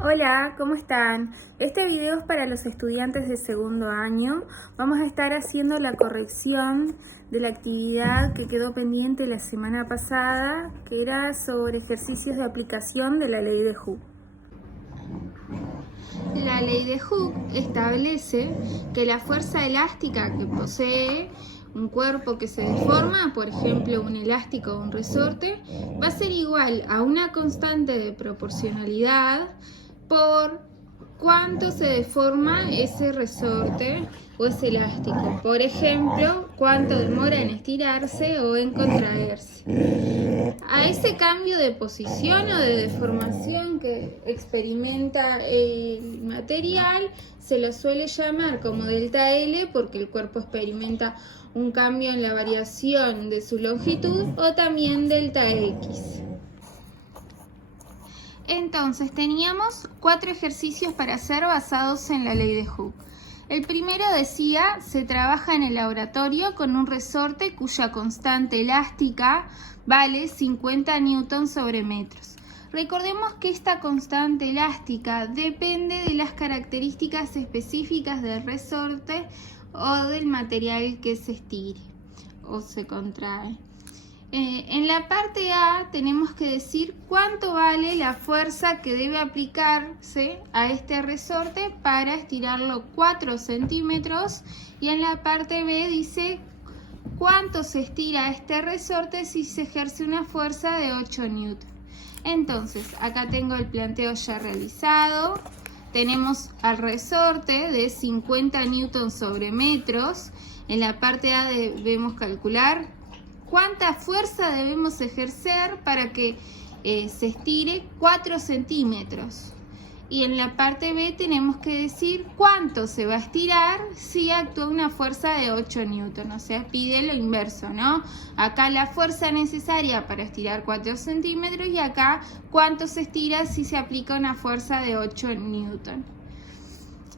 Hola, ¿cómo están? Este video es para los estudiantes de segundo año. Vamos a estar haciendo la corrección de la actividad que quedó pendiente la semana pasada, que era sobre ejercicios de aplicación de la ley de Hooke. La ley de Hooke establece que la fuerza elástica que posee un cuerpo que se deforma, por ejemplo un elástico o un resorte, va a ser igual a una constante de proporcionalidad por cuánto se deforma ese resorte o ese elástico. Por ejemplo, cuánto demora en estirarse o en contraerse. A ese cambio de posición o de deformación que experimenta el material se lo suele llamar como delta L, porque el cuerpo experimenta un cambio en la variación de su longitud, o también delta X. Entonces teníamos 4 ejercicios para hacer basados en la ley de Hooke. El primero decía, se trabaja en el laboratorio con un resorte cuya constante elástica vale 50 newtons sobre metros. Recordemos que esta constante elástica depende de las características específicas del resorte o del material que se estire o se contrae. En la parte A tenemos que decir cuánto vale la fuerza que debe aplicarse a este resorte para estirarlo 4 centímetros, y en la parte B dice cuánto se estira este resorte si se ejerce una fuerza de 8 newtons. Entonces acá tengo el planteo ya realizado. Tenemos al resorte de 50 newtons sobre metros. En la parte A debemos calcular cuánta fuerza debemos ejercer para que se estire 4 centímetros. Y en la parte B tenemos que decir cuánto se va a estirar si actúa una fuerza de 8 newtons. O sea, pide lo inverso, ¿no? Acá la fuerza necesaria para estirar 4 centímetros y acá cuánto se estira si se aplica una fuerza de 8 newtons.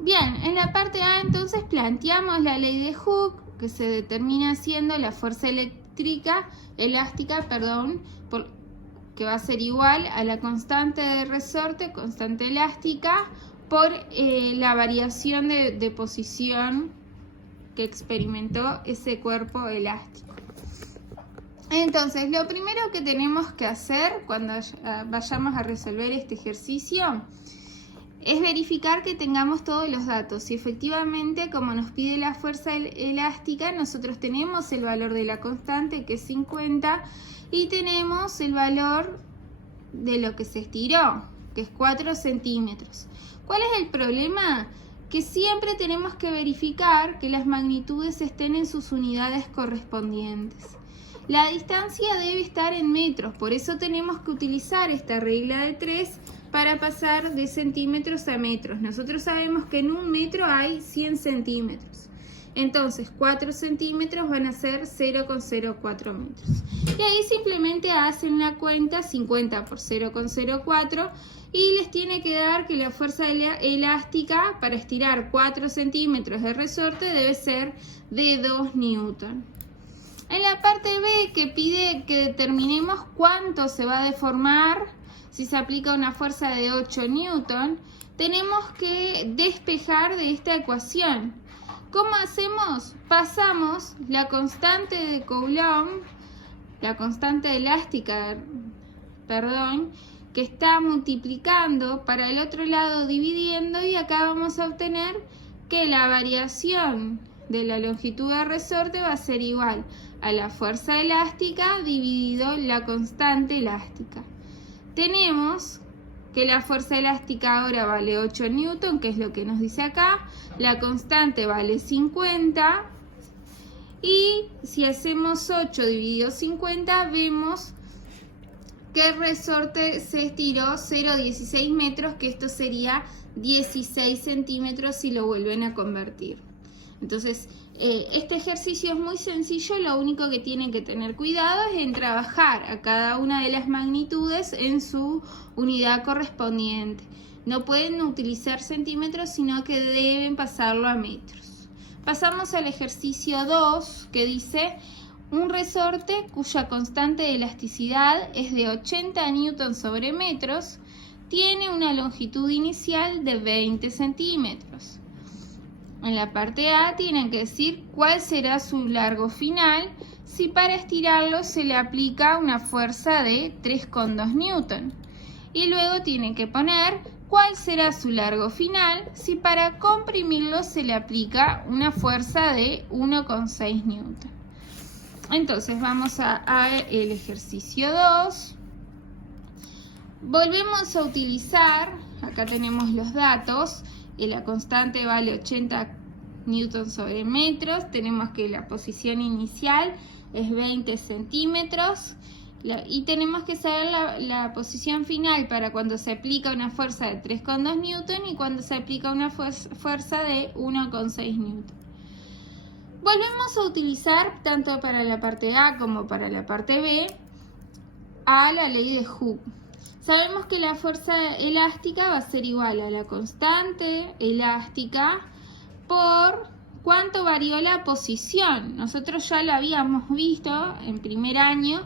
Bien, en la parte A entonces planteamos la ley de Hooke, que se determina siendo la fuerza elástica, que va a ser igual a la constante de resorte, constante elástica, por la variación de posición que experimentó ese cuerpo elástico. Entonces, lo primero que tenemos que hacer cuando vayamos a resolver este ejercicio es verificar que tengamos todos los datos. Y efectivamente, como nos pide la fuerza elástica, nosotros tenemos el valor de la constante, que es 50, y tenemos el valor de lo que se estiró, que es 4 centímetros. ¿Cuál es el problema? Que siempre tenemos que verificar que las magnitudes estén en sus unidades correspondientes. La distancia debe estar en metros, por eso tenemos que utilizar esta regla de 3 para pasar de centímetros a metros. Nosotros sabemos que en un metro hay 100 centímetros. Entonces 4 centímetros van a ser 0,04 metros. Y ahí simplemente hacen una cuenta, 50 por 0,04, y les tiene que dar que la fuerza elástica para estirar 4 centímetros de resorte debe ser de 2 newtons. En la parte B, que pide que determinemos cuánto se va a deformar si se aplica una fuerza de 8 newtons, tenemos que despejar de esta ecuación. ¿Cómo hacemos? Pasamos la constante de Coulomb, la constante elástica, que está multiplicando para el otro lado dividiendo, y acá vamos a obtener que la variación de la longitud de resorte va a ser igual a la fuerza elástica dividido la constante elástica. Tenemos que la fuerza elástica ahora vale 8 newtons, que es lo que nos dice acá. La constante vale 50. Y si hacemos 8 dividido 50, vemos que el resorte se estiró 0,16 metros, que esto sería 16 centímetros si lo vuelven a convertir. Entonces, este ejercicio es muy sencillo. Lo único que tienen que tener cuidado es en trabajar a cada una de las magnitudes en su unidad correspondiente. No pueden utilizar centímetros, sino que deben pasarlo a metros. Pasamos al ejercicio 2, que dice un resorte cuya constante de elasticidad es de 80 newtons sobre metros tiene una longitud inicial de 20 centímetros. En la parte A tienen que decir cuál será su largo final si para estirarlo se le aplica una fuerza de 3,2 newton. Y luego tienen que poner cuál será su largo final si para comprimirlo se le aplica una fuerza de 1,6 newton. Entonces vamos a el ejercicio 2. Volvemos a utilizar, acá tenemos los datos, la constante vale 80 newton sobre metros, tenemos que la posición inicial es 20 centímetros y tenemos que saber la posición final para cuando se aplica una fuerza de 3,2 newton y cuando se aplica una fuerza de 1,6 newton. Volvemos a utilizar tanto para la parte A como para la parte B a la ley de Hooke. Sabemos que la fuerza elástica va a ser igual a la constante elástica por cuánto varió la posición. Nosotros ya lo habíamos visto en primer año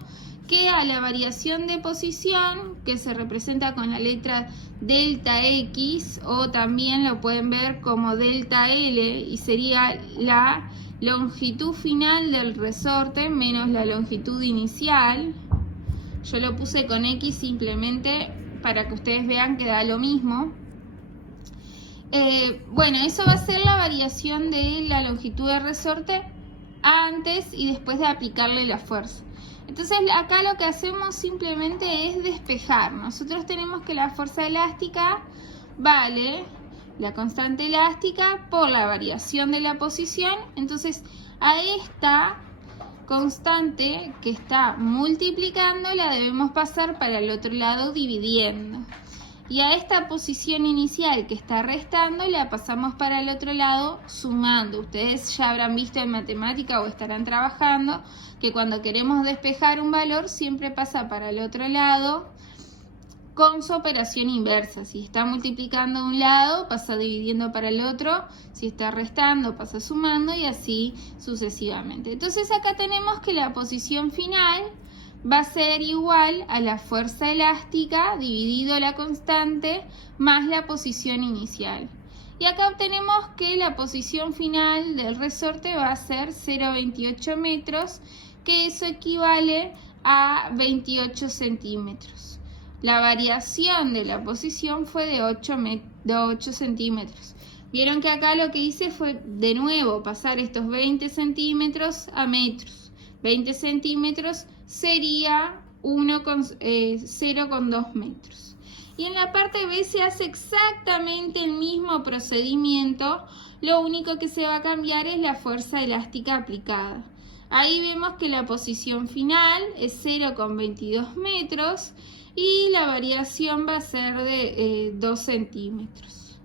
que a la variación de posición, que se representa con la letra delta X, o también lo pueden ver como delta L, y sería la longitud final del resorte menos la longitud inicial. Yo lo puse con X simplemente para que ustedes vean que da lo mismo. Bueno, eso va a ser la variación de la longitud del resorte antes y después de aplicarle la fuerza. Entonces acá lo que hacemos simplemente es despejar. Nosotros tenemos que la fuerza elástica vale la constante elástica por la variación de la posición. Entonces a esta constante que está multiplicando la debemos pasar para el otro lado dividiendo. Y a esta posición inicial que está restando la pasamos para el otro lado sumando. Ustedes ya habrán visto en matemática o estarán trabajando que cuando queremos despejar un valor siempre pasa para el otro lado con su operación inversa. Si está multiplicando un lado, pasa dividiendo para el otro. Si está restando, pasa sumando y así sucesivamente. Entonces acá tenemos que la posición final va a ser igual a la fuerza elástica dividido la constante más la posición inicial. Y acá obtenemos que la posición final del resorte va a ser 0,28 metros, que eso equivale a 28 centímetros. La variación de la posición fue de 8 centímetros. Vieron que acá lo que hice fue de nuevo pasar estos 20 centímetros a metros. 20 centímetros sería 0,2 metros. Y en la parte B se hace exactamente el mismo procedimiento, lo único que se va a cambiar es la fuerza elástica aplicada. Ahí vemos que la posición final es 0,22 metros y la variación va a ser de 2 centímetros.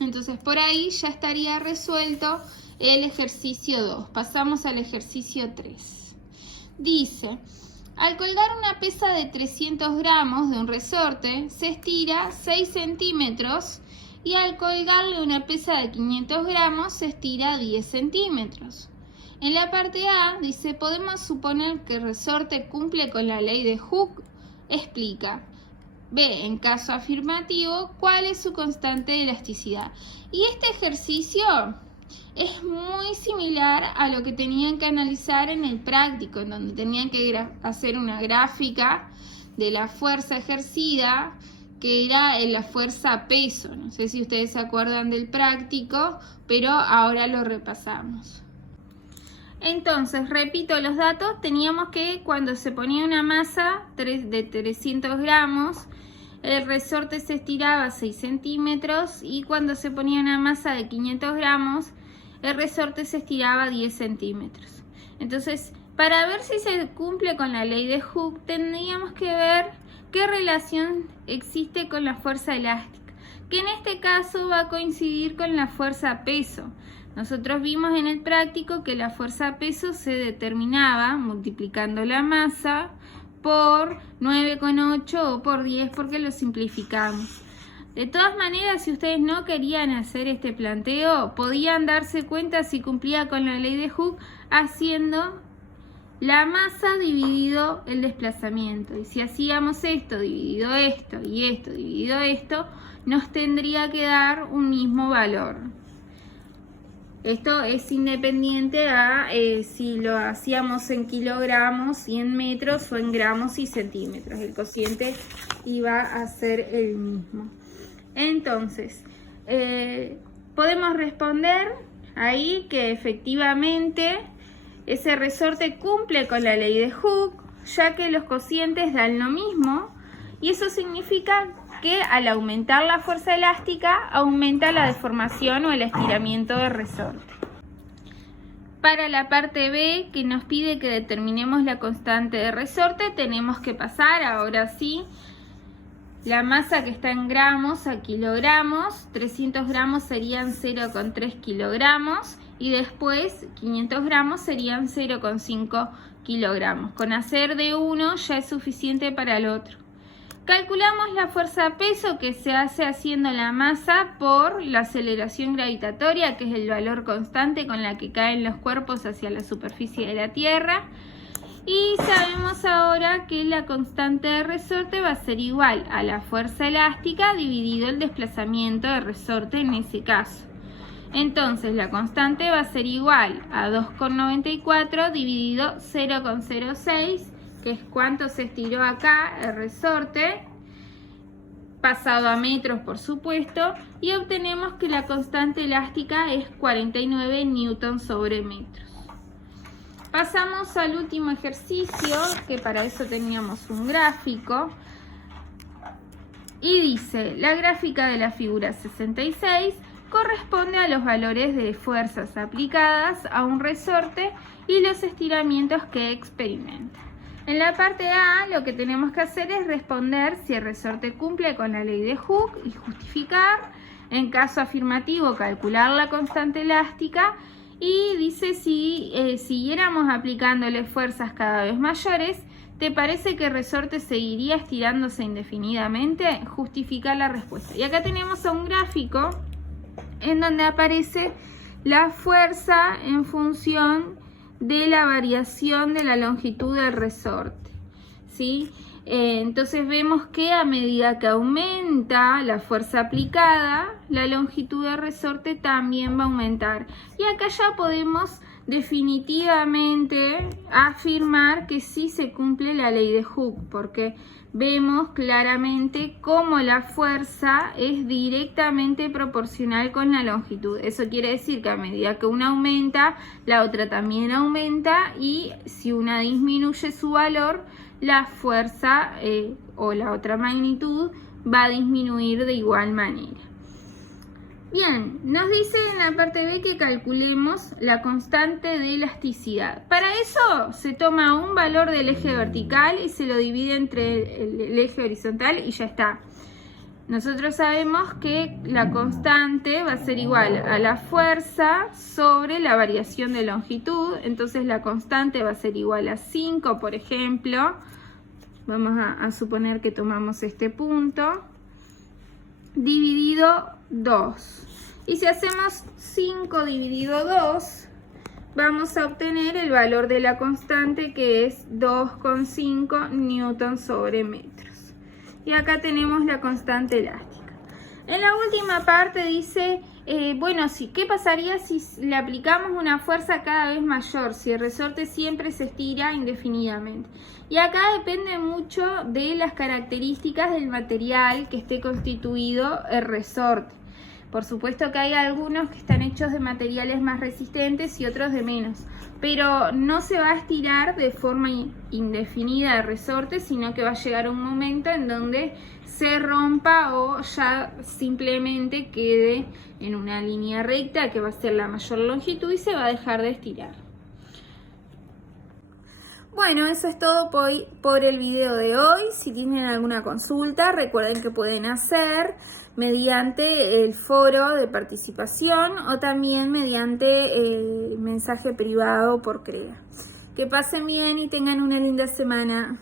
Entonces por ahí ya estaría resuelto el ejercicio 2. Pasamos al ejercicio 3. Dice, al colgar una pesa de 300 gramos de un resorte, se estira 6 centímetros y al colgarle una pesa de 500 gramos, se estira 10 centímetros. En la parte A dice, podemos suponer que el resorte cumple con la ley de Hooke. Explica. B, en caso afirmativo, ¿cuál es su constante de elasticidad? Y este ejercicio es muy similar a lo que tenían que analizar en el práctico, en donde tenían que hacer una gráfica de la fuerza ejercida, que era la fuerza peso. No sé si ustedes se acuerdan del práctico, pero ahora lo repasamos. Entonces, repito los datos, teníamos que cuando se ponía una masa de 300 gramos, el resorte se estiraba 6 centímetros y cuando se ponía una masa de 500 gramos, el resorte se estiraba 10 centímetros. Entonces, para ver si se cumple con la ley de Hooke, tendríamos que ver qué relación existe con la fuerza elástica, que en este caso va a coincidir con la fuerza peso. Nosotros vimos en el práctico que la fuerza peso se determinaba multiplicando la masa por 9,8 o por 10 porque lo simplificamos. De todas maneras, si ustedes no querían hacer este planteo, podían darse cuenta si cumplía con la ley de Hooke haciendo la masa dividido el desplazamiento. Y si hacíamos esto dividido esto y esto dividido esto, nos tendría que dar un mismo valor. Esto es independiente a si lo hacíamos en kilogramos y en metros o en gramos y centímetros. El cociente iba a ser el mismo. Entonces, podemos responder ahí que efectivamente ese resorte cumple con la ley de Hooke, ya que los cocientes dan lo mismo, y eso significa que al aumentar la fuerza elástica aumenta la deformación o el estiramiento del resorte. Para la parte B, que nos pide que determinemos la constante de resorte, tenemos que pasar ahora sí la masa que está en gramos a kilogramos. 300 gramos serían 0,3 kilogramos y después 500 gramos serían 0,5 kilogramos. Con hacer de uno ya es suficiente para el otro. Calculamos la fuerza-peso que se hace haciendo la masa por la aceleración gravitatoria, que es el valor constante con la que caen los cuerpos hacia la superficie de la Tierra. Y sabemos ahora que la constante de resorte va a ser igual a la fuerza elástica dividido el desplazamiento de resorte en ese caso. Entonces la constante va a ser igual a 2,94 dividido 0,06, que es cuánto se estiró acá el resorte, pasado a metros por supuesto, y obtenemos que la constante elástica es 49 newton sobre metros. Pasamos al último ejercicio, que para eso teníamos un gráfico, y dice, la gráfica de la figura 66 corresponde a los valores de fuerzas aplicadas a un resorte y los estiramientos que experimenta. En la parte A lo que tenemos que hacer es responder si el resorte cumple con la ley de Hooke y justificar. En caso afirmativo, calcular la constante elástica. Y dice si siguiéramos aplicándole fuerzas cada vez mayores, ¿te parece que el resorte seguiría estirándose indefinidamente? Justificar la respuesta. Y acá tenemos un gráfico en donde aparece la fuerza en función de la variación de la longitud del resorte, ¿sí? Entonces vemos que a medida que aumenta la fuerza aplicada, la longitud del resorte también va a aumentar. Y acá ya podemos definitivamente afirmar que sí se cumple la ley de Hooke, porque vemos claramente cómo la fuerza es directamente proporcional con la longitud. Eso quiere decir que a medida que una aumenta, la otra también aumenta, y si una disminuye su valor, la fuerza o la otra magnitud va a disminuir de igual manera. Bien, nos dice en la parte B que calculemos la constante de elasticidad. Para eso se toma un valor del eje vertical y se lo divide entre el eje horizontal y ya está. Nosotros sabemos que la constante va a ser igual a la fuerza sobre la variación de longitud. Entonces la constante va a ser igual a 5, por ejemplo. Vamos a suponer que tomamos este punto, dividido 2. Y si hacemos 5 dividido 2, vamos a obtener el valor de la constante, que es 2,5 newton sobre metros. Y acá tenemos la constante elástica. En la última parte dice, bueno, sí, ¿qué pasaría si le aplicamos una fuerza cada vez mayor? Si el resorte siempre se estira indefinidamente. Y acá depende mucho de las características del material que esté constituido el resorte. Por supuesto que hay algunos que están hechos de materiales más resistentes y otros de menos, pero no se va a estirar de forma indefinida el resorte, sino que va a llegar un momento en donde se rompa o ya simplemente quede en una línea recta, que va a ser la mayor longitud, y se va a dejar de estirar. Bueno, eso es todo por el video de hoy. Si tienen alguna consulta, recuerden que pueden hacer mediante el foro de participación o también mediante el mensaje privado por CREA. Que pasen bien y tengan una linda semana.